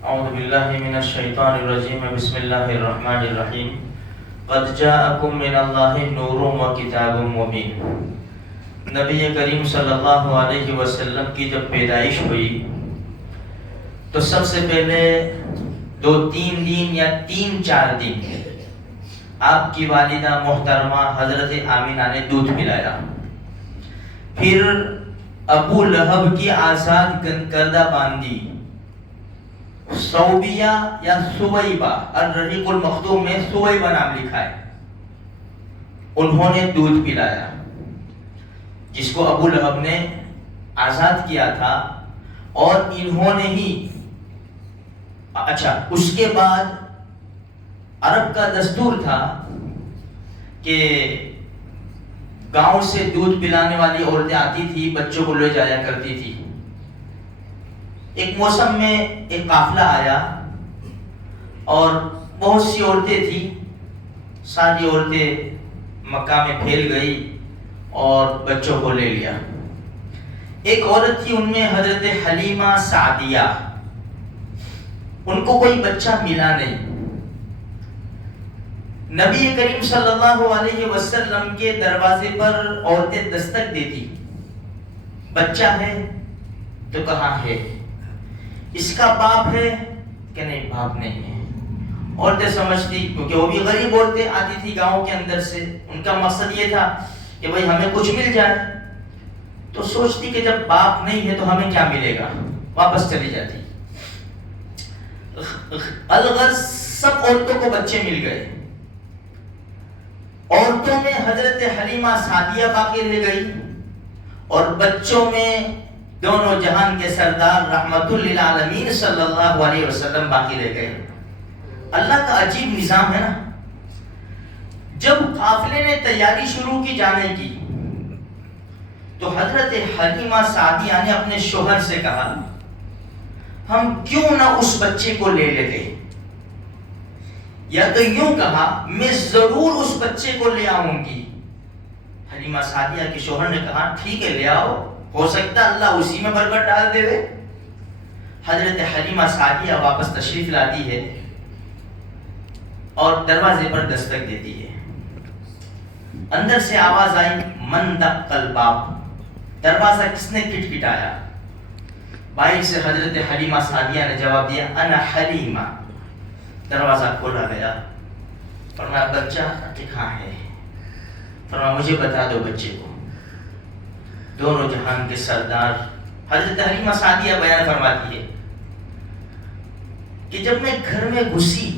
اعوذ باللہ من الشیطان الرجیم بسم اللہ الرحمن الرحیم قد جاءکم من اللہ نور و کتاب مبین۔ نبی کریم صلی اللہ علیہ وسلم کی جب پیدائش ہوئی تو سب سے پہلے 2-3 دن یا 3-4 دن آپ کی والدہ محترمہ حضرت آمینہ نے دودھ پلایا، پھر ابو لہب کی آزاد کردہ باندی صوبیہ یا سویبہ، الرحیق المختوم میں سویبہ نام لکھا ہے، انہوں نے دودھ پلایا جس کو ابو لہب نے آزاد کیا تھا، اور انہوں نے ہی اس کے بعد عرب کا دستور تھا کہ گاؤں سے دودھ پلانے والی عورتیں آتی تھی، بچوں کو لے جایا کرتی تھی۔ ایک موسم میں ایک قافلہ آیا اور بہت سی عورتیں تھیں، ساری عورتیں مکہ میں پھیل گئی اور بچوں کو لے لیا۔ ایک عورت تھی، ان میں حضرت حلیمہ سعدیہ، ان کو کوئی بچہ ملا نہیں۔ نبی کریم صلی اللہ علیہ وسلم کے دروازے پر عورتیں دستک دیتی، بچہ ہے تو کہاں ہے، اس کا باپ ہے کہ نہیں، باپ نہیں ہے۔ عورتیں سمجھتی، کیونکہ وہ بھی غریب عورتیں آتی تھی گاؤں کے اندر سے، ان کا مقصد یہ تھا کہ بھئی ہمیں کچھ مل جائے، تو سوچتی کہ جب باپ نہیں ہے تو ہمیں کیا ملے گا، واپس چلی جاتی۔ الغرض سب عورتوں کو بچے مل گئے، عورتوں میں حضرت حلیمہ سعدیہ باقی رہ گئی، اور بچوں میں دونوں جہان کے سردار رحمت للعالمین صلی اللہ علیہ وسلم باقی رہ گئے۔ اللہ کا عجیب نظام ہے نا۔ جب قافلے نے تیاری شروع کی جانے کی تو حضرت حلیمہ سعدیہ نے اپنے شوہر سے کہا، ہم کیوں نہ اس بچے کو لے لیتے، یا تو یوں کہا، میں ضرور اس بچے کو لے آؤں گی۔ حلیمہ سعدیہ کے شوہر نے کہا، ٹھیک ہے لے آؤ، ہو سکتا اللہ اسی میں برکت ڈال دے۔ حضرت حلیمہ سعدیہ واپس تشریف لاتی ہے اور دروازے پر دستک دیتی ہے۔ اندر سے آواز آئی، من دق الباب، دروازہ کس نے کھٹکھٹایا؟ باہر سے حضرت حلیمہ سعدیہ نے جواب دیا، انا حلیمہ۔ دروازہ کھولا گیا، فرمایا بچہ کہاں ہے؟ فرمایا مجھے بتا دو بچے کو۔ دونوں جہان کے سردار حضرت حلیمہ سعدیہ بیان فرماتی ہے کہ جب میں گھر میں گھسی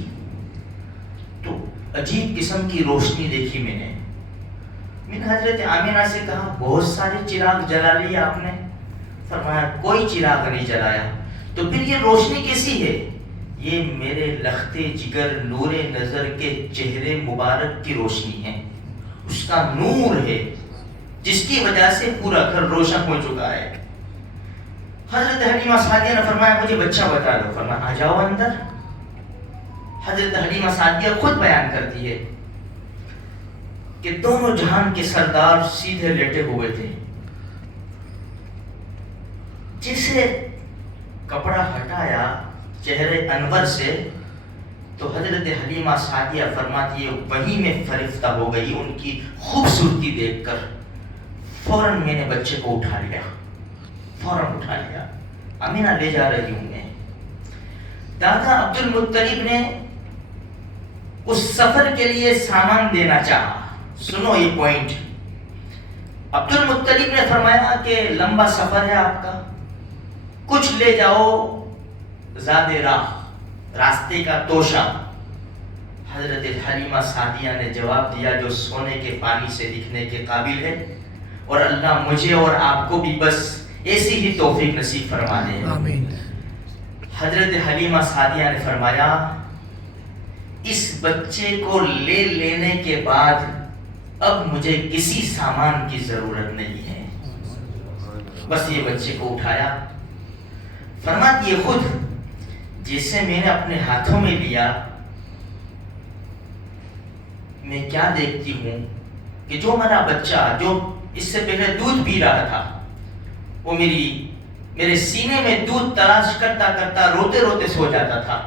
تو عجیب قسم کی روشنی دیکھی میں نے حضرت آمینہ سے کہا، بہت سارے چراغ جلا لیے آپ نے؟ فرمایا کوئی چراغ نہیں جلایا۔ تو پھر یہ روشنی کیسی ہے؟ یہ میرے لختے جگر نور نظر کے چہرے مبارک کی روشنی ہے، اس کا نور ہے جس کی وجہ سے پورا گھر روشن ہو چکا ہے۔ حضرت حلیمہ سعدیہ نے فرمایا مجھے بچہ بتا دو۔ فرمایا آ جاؤ اندر۔ حضرت حلیمہ سعدیہ خود بیان کرتی ہے کہ دونوں جہان کے سردار سیدھے لیٹے ہوئے تھے، جسے کپڑا ہٹایا چہرے انور سے تو حضرت حلیمہ سعدیہ فرماتی ہے وہیں میں فرفتہ ہو گئی ان کی خوبصورتی دیکھ کر۔ فوراً میں نے بچے کو اٹھا لیا، فوراً اٹھا لیا، آمینہ لے جا رہی ہوں میں۔ دادا عبد المطلب نے اس سفر کے لیے سامان دینا چاہا۔ سنو یہ پوائنٹ، عبد المطلب نے فرمایا کہ لمبا سفر ہے آپ کا، کچھ لے جاؤ زاد راہ، راستے کا توشہ۔ حضرت حلیمہ سعدیہ نے جواب دیا جو سونے کے پانی سے دکھنے کے قابل ہے، اور اللہ مجھے اور آپ کو بھی بس ایسی ہی توفیق نصیب فرما دے، آمین۔ حضرت حلیمہ سعدیہ نے فرمایا اس بچے کو لے لینے کے بعد اب مجھے کسی سامان کی ضرورت نہیں ہے، بس یہ بچے کو اٹھایا۔ فرماتی ہے خود جیسے میں نے اپنے ہاتھوں میں لیا، میں کیا دیکھتی ہوں کہ جو میرا بچہ جو اس سے پہلے دودھ پی رہا تھا وہ میرے سینے میں دودھ تلاش کرتا کرتا روتے روتے سو جاتا تھا.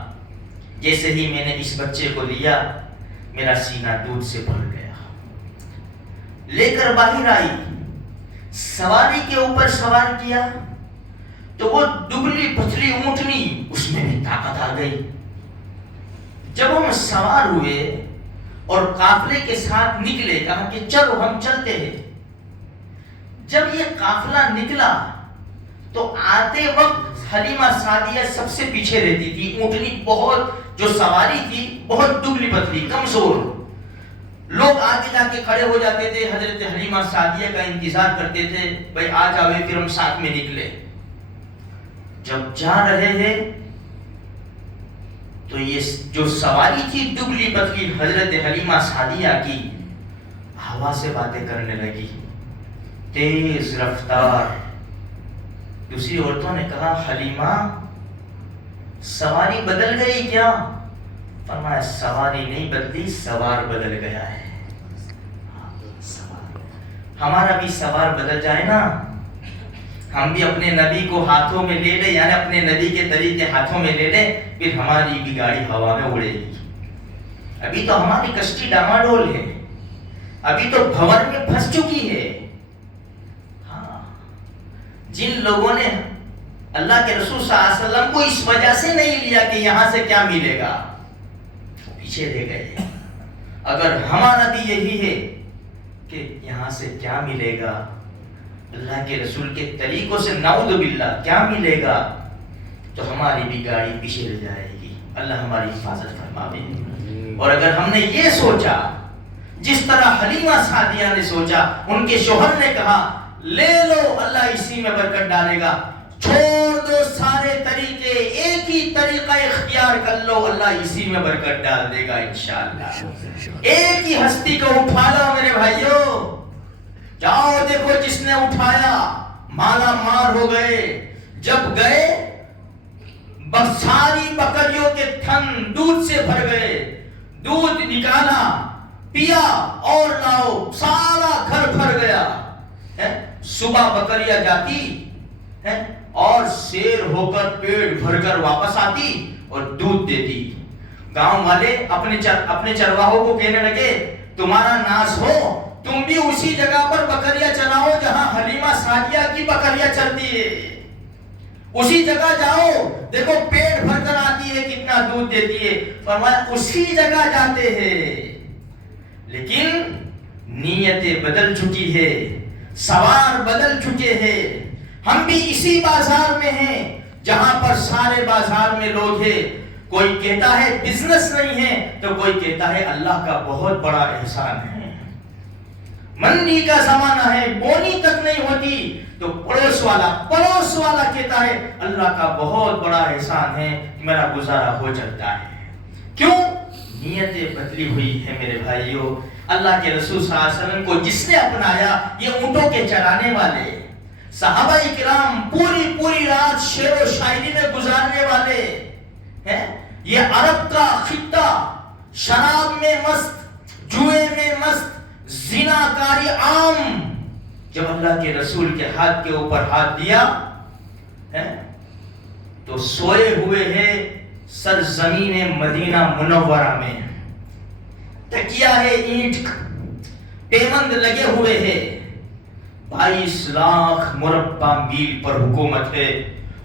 جیسے ہی میں نے اس بچے کو لیا میرا سینہ دودھ سے بھر گیا. لے کر باہر آئی, سواری کے اوپر سوار کیا تو وہ دبلی پتلی اونٹنی, اس میں بھی طاقت آ گئی. جب ہم سوار ہوئے اور قافلے کے ساتھ نکلے, کہا کہ چلو ہم چلتے ہیں. جب یہ قافلہ نکلا تو آتے وقت حلیمہ سعدیہ سب سے پیچھے رہتی تھی. اونٹنی بہت, جو سواری تھی بہت دبلی پتلی کمزور. لوگ آگے جا کے کھڑے ہو جاتے تھے, حضرت حلیمہ سعدیہ کا انتظار کرتے تھے, بھائی آ جاوے پھر ہم ساتھ میں نکلے. جب جا رہے ہیں تو یہ جو سواری تھی دبلی پتلی حضرت حلیمہ سعدیہ کی, ہوا سے باتیں کرنے لگی تیز رفتار. دوسری عورتوں نے کہا حلیمہ سواری بدل گئی کیا؟ فرمایا سواری نہیں بدلی, سوار بدل گیا ہے. ہمارا بھی سوار بدل جائے نا, ہم بھی اپنے نبی کو ہاتھوں میں لے لیں, یعنی اپنے نبی کے طریقے ہاتھوں میں لے لیں, پھر ہماری بھی گاڑی ہوا میں اڑے گی. ابھی تو ہماری کشتی ڈاماڈول ہے, ابھی تو بھور میں پھنس چکی ہے. ہاں, جن لوگوں نے اللہ کے رسول صلی اللہ علیہ وسلم کو اس وجہ سے نہیں لیا کہ یہاں سے کیا ملے گا, پیچھے رہ گئے. اگر ہمارا بھی یہی ہے کہ یہاں سے کیا ملے گا, اللہ کے رسول کے طریقوں سے نعوذ باللہ کیا ملے گا, تو ہماری بھی گاڑی پیچھے رہ جائے گی. اللہ ہماری حفاظت فرماوے. اور اگر ہم نے یہ سوچا جس طرح حلیمہ سعدیہ نے سوچا, ان کے شوہر نے کہا لے لو اللہ اسی میں برکت ڈالے گا, چھوڑ دو سارے طریقے, ایک ہی طریقہ اختیار کر لو, اللہ اسی میں برکت ڈال دے گا انشاءاللہ. ایک ہی ہستی کو اٹھا لو میرے بھائیوں, جاؤ دیکھو جس نے اٹھایا مالا مال ہو گئے. جب گئے بس ساری بکریوں کے تھن دودھ سے بھر گئے, دودھ نکالا پیا اور لاؤ, سارا گھر بھر گیا. صبح بکریاں جاتی اور سیر ہو کر پیٹ بھر کر واپس آتی اور دودھ دیتی. گاؤں والے اپنے چرواہوں کو کہنے لگے تمہارا ناس ہو, تم بھی اسی جگہ پر بکریاں چراؤ جہاں حلیمہ سعدیہ کی بکریاں چرتی ہے, اسی جگہ جاؤ, دیکھو پیٹ بھر کر آتی ہے, کتنا دودھ دیتی ہے. فرمایا اسی جگہ جاتے ہیں, لیکن نیتیں بدل چکی ہے, سوار بدل چکے ہیں. ہم بھی اسی بازار میں ہیں جہاں پر سارے بازار میں لوگ ہیں. کوئی کہتا ہے بزنس نہیں ہے تو کوئی کہتا ہے اللہ کا بہت بڑا احسان ہے. منڈی کا زمانہ ہے, بونی تک نہیں ہوتی تو پڑوس والا کہتا ہے اللہ کا بہت بڑا احسان ہے, میرا گزارا ہو جاتا ہے. کیوں؟ نیتیں بدلی ہوئی ہے میرے بھائیوں. اللہ کے رسول صلی اللہ علیہ وسلم کو جس نے اپنایا, یہ اونٹوں کے چرانے والے صحابہ کرام پوری رات شعر و شاعری میں گزارنے والے ہیں. یہ عرب کا خطہ شراب میں مست, جوئے میں مست, زناکاری عام. جب اللہ کے رسول کے ہاتھ کے اوپر ہاتھ دیا تو سوئے ہوئے ہیں سرزمین مدینہ منورہ میں, تکیہ ہے اینٹ, پیمند لگے ہوئے ہیں, 22 لاکھ مربع میل پر حکومت ہے,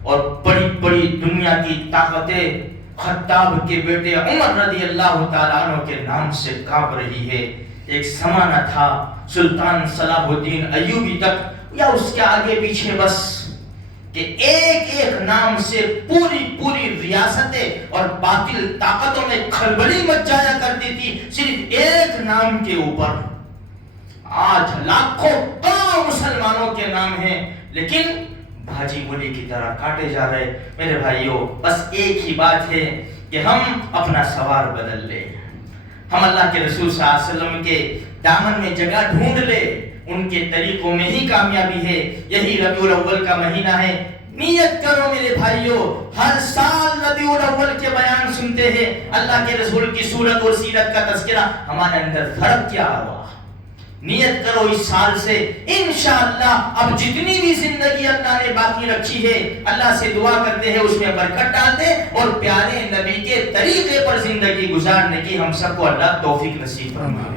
اور بڑی بڑی دنیا کی طاقتیں خطاب کے بیٹے عمر رضی اللہ تعالیٰ عنہ کے نام سے کانپ رہی ہے. ایک زمانہ تھا سلطان صلاح الدین ایوبی تک یا اس کے آگے پیچھے بس, کہ ایک نام سے پوری ریاستیں اور باطل طاقتوں میں کھلبلی مچ جایا کرتی تھی, صرف ایک نام کے اوپر. آج لاکھوں کروڑوں مسلمانوں کے نام ہیں, لیکن بھاجی مولی کی طرح کاٹے جا رہے. میرے بھائیوں بس ایک ہی بات ہے کہ ہم اپنا سوار بدل لیں, ہم اللہ کے رسول صلی اللہ علیہ وسلم کے دامن میں جگہ ڈھونڈ لے, ان کے طریقوں میں ہی کامیابی ہے. یہی ربیع الاول کا مہینہ ہے. نیت کرو میرے بھائیوں, ہر سال ربیع الاول کے بیان سنتے ہیں, اللہ کے رسول کی صورت اور سیرت کا تذکرہ, ہمارے اندر فرق کیا ہوا, نیت کرو اس سال سے انشاءاللہ اب جتنی بھی زندگی اللہ نے باقی رکھی ہے اللہ سے دعا کرتے ہیں اس میں برکت ڈالتے اور پیارے نبی کے طریقے پر زندگی گزارنے کی ہم سب کو اللہ توفیق نصیب فرمائے.